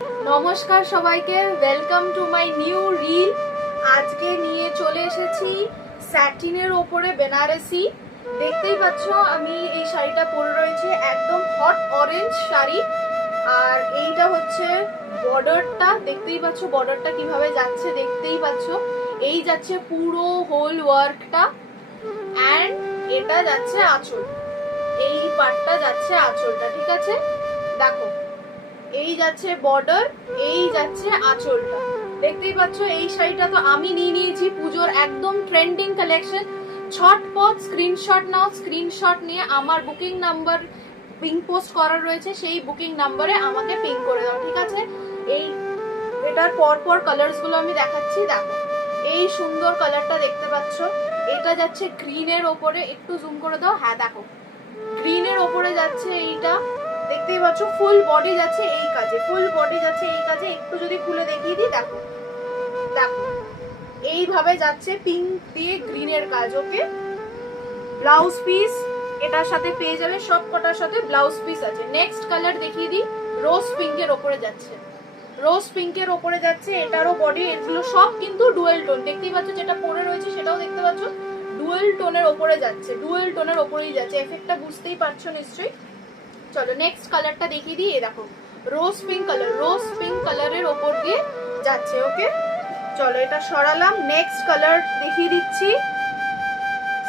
নমস্কার সবাইকে, welcome to my new reel. আজকে নিয়ে চলে এসেছি স্যাটিনের ওপরে বেনারসি। দেখতেই পাচ্ছ আমি এই শাড়িটা পরে রয়েছে, একদম হট অরেঞ্জ শাড়ি। আর এইটা হচ্ছে বর্ডারটা, দেখতেই পাচ্ছ বর্ডারটা কিভাবে যাচ্ছে, দেখতেই পাচ্ছ এই যাচ্ছে পুরো হোল ওয়ার্কটা। অ্যান্ড এটা যাচ্ছে আঁচল, এই পার্টটা যাচ্ছে আঁচলটা, ঠিক আছে? দেখো এই যাচ্ছে বর্ডার, এই যাচ্ছে আঁচলটা, দেখতেই পাচ্ছ। এই শাড়িটা তো আমি নিয়ে নিয়েছি পুজোর একদম ট্রেন্ডিং কালেকশন। ছটপট স্ক্রিনশট নাও, স্ক্রিনশট নিয়ে আমার বুকিং নাম্বার পিং পোস্ট করা রয়েছে, সেই বুকিং নাম্বারে আমাকে পিং করে দাও, ঠিক আছে? এই এটার পরপর কালার্স গুলো আমি দেখাচ্ছি। দেখো এই সুন্দর কালারটা দেখতে পাচ্ছ, এটা যাচ্ছে গ্রিনের ওপরে, একটু জুম করে দাও। হ্যাঁ দেখো গ্রিনের ওপরে যাচ্ছে এইটা, দেখতেই পাচ্ছ ফুল বডি যাচ্ছে এই কাজে, ফুল বডি যাচ্ছে এই কাজে। একটু যদি খুলে দেখিয়ে দিই, দেখো দেখো এইভাবে যাচ্ছে পিঙ্ক দিয়ে গ্রিনের কাজ। ওকে, ব্লাউজ পিস এটার সাথে পেয়ে যাবে, সব কটার সাথে ব্লাউজ পিস আছে। নেক্সট কালার দেখিয়ে দিই, রোজ পিঙ্কের ওপরে যাচ্ছে, রোজ পিঙ্কের ওপরে যাচ্ছে, এটারও বডি, এগুলো সব কিন্তু ডুয়েল টোন। দেখতেই পাচ্ছ যেটা পরে রয়েছে সেটাও দেখতে পাচ্ছ ডুয়েল টোনের ওপরে যাচ্ছে, ডুয়েল টোনের ওপরেই যাচ্ছে। এফেক্টটা বুঝতেই পারছো নিশ্চয়ই। চলো নেক্সট কালারটা দেখিয়ে দিই। এই দেখো রোজ পিঙ্ক কালার, রোজ পিঙ্ক কালারের ওপর দিয়ে যাচ্ছে। ওকে চলো এটা সরালাম, নেক্সট কালার দেখিয়ে দিচ্ছি।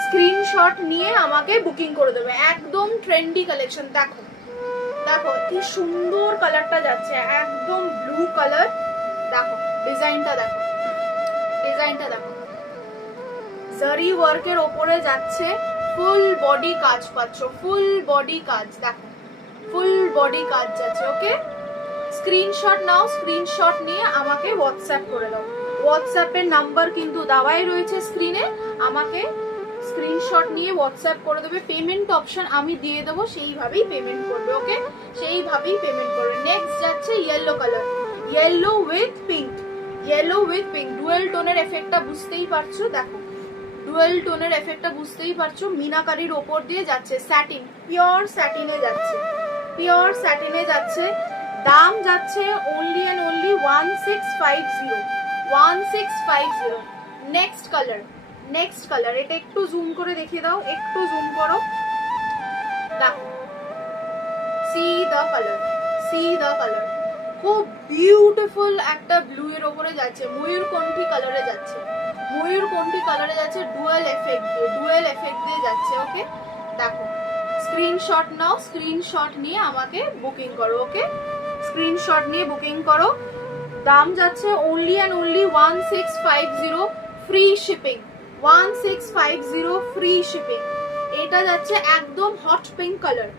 স্ক্রিনশট নিয়ে আমাকে বুকিং করে দেবে, একদম ট্রেন্ডি কালেকশন। দেখো দেখো কি সুন্দর কালারটা যাচ্ছে, একদম ব্লু কালার। দেখো ডিজাইনটা, দেখো ডিজাইনটা দেখো, জারি ওয়ার্কের ওপরে যাচ্ছে, ফুল বডি কাজ পাচ্ছ, ফুল বডি কাজ। দেখো ফুল বডি কাজ যাচ্ছে। ওকে স্ক্রিনশট নাও, স্ক্রিনশট নিয়ে আমাকে হোয়াটসঅ্যাপ করে দাও। হোয়াটসঅ্যাপের নাম্বার কিন্তু দেওয়াই রয়েছে স্ক্রিনে, আমাকে স্ক্রিনশট নিয়ে হোয়াটসঅ্যাপ করে দেবে। পেমেন্ট অপশন আমি দিয়ে দেবো, সেইভাবেই পেমেন্ট করবে। ওকে সেইভাবেই পেমেন্ট করবে। নেক্সট যাচ্ছে yellow colour, yellow with pink, yellow with pink. Dual টোনের এফেক্টটা বুঝতেই পারছো, দেখো ডুয়েল টোনের এফেক্টটা বুঝতেই পারছো। মিনাকারির ওপর দিয়ে যাচ্ছে, স্যাটিন, পিওর স্যাটিনে যাচ্ছে, পিওর স্যাটিনে যাচ্ছে। দাম যাচ্ছে only and only 1650, 1650। Next colour, next colour, এটা একটু জুম করে দেখিয়ে দাও, একটু জুম করো। দেখো see the colour, see the colour, খুব বিউটিফুল একটা ব্লু এর ওপরে যাচ্ছে, ময়ূরকণ্ঠী কালারে যাচ্ছে, ময়ূরকণ্ঠী কালারে যাচ্ছে, ডুয়েল এফেক্ট দিয়ে, ডুয়েল এফেক্ট দিয়ে যাচ্ছে। ওকে দেখো স্ক্রিনশট নাও, স্ক্রিনশট নিয়ে আমাকে বুকিং করো। ওকে স্ক্রিনশট নিয়ে বুকিং করো। দাম যাচ্ছে only and only 1650, free shipping, 1650 free shipping. এটা যাচ্ছে একদম হট পিঙ্ক কালার,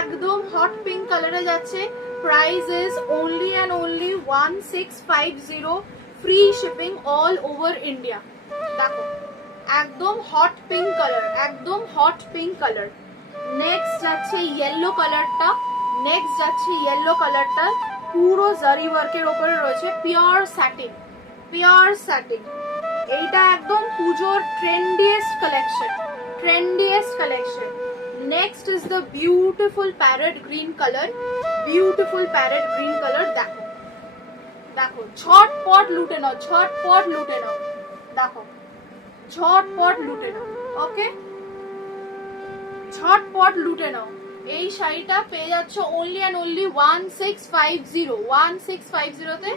একদম হট পিঙ্ক কালারে যাচ্ছে। Price is only and only 1650, free shipping all over India. দেখো একদম হট পিঙ্ক কালার, একদম হট পিঙ্ক কালার। নেক্সট যাচ্ছে ইয়েলো কালারটা, নেক্সট যাচ্ছে ইয়েলো কালারটা, পুরো জারি ওয়ার্কের ওপরে রয়েছে, পিওর স্যাটিন, পিওর স্যাটিন। এইটা একদম পুজোর trendiest collection, trendiest collection. Next is the beautiful parrot green colour, beautiful parrot green colour. দেখো দেখো ঝটপট লুটে নাও, ঝটপট লুটে নাও। দেখো ঝটপট লুটে নাও। ওকে ঝটপট লুটে নাও। এই শাড়িটা পেয়ে যাচ্ছ অনলি অ্যান্ড অনলি 1650, 1650 তে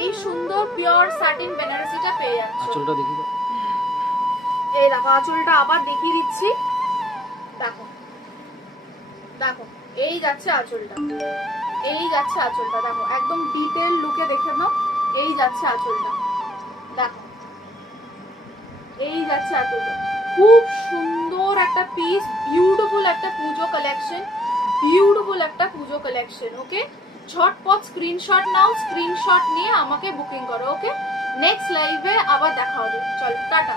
এই সুন্দর পিওর স্যাটিন বেনারসিটা পেয়ে যাচ্ছ। আঁচলটা দেখি দাও, এই দেখো আঁচলটা আবার দেখিয়ে দিচ্ছি। দেখো দেখো এই যাচ্ছে আঁচলটা, এই যাচ্ছে আঁচলটা। দেখো একদম ডিটেল লুকে দেখে নাও, এই যাচ্ছে আঁচলটা। দেখো এই যাচ্ছে আঁচলটা, খুব সুন্দর একটা পিস, বিউটিফুল একটা পুজো কালেকশন, বিউটিফুল একটা পুজো কালেকশন। ওকে ঝটপট স্ক্রিনশট নাও, স্ক্রিনশট নিয়ে আমাকে বুকিং করো। ওকে নেক্সট লাইভে আবার দেখা হবে, চল টাটা।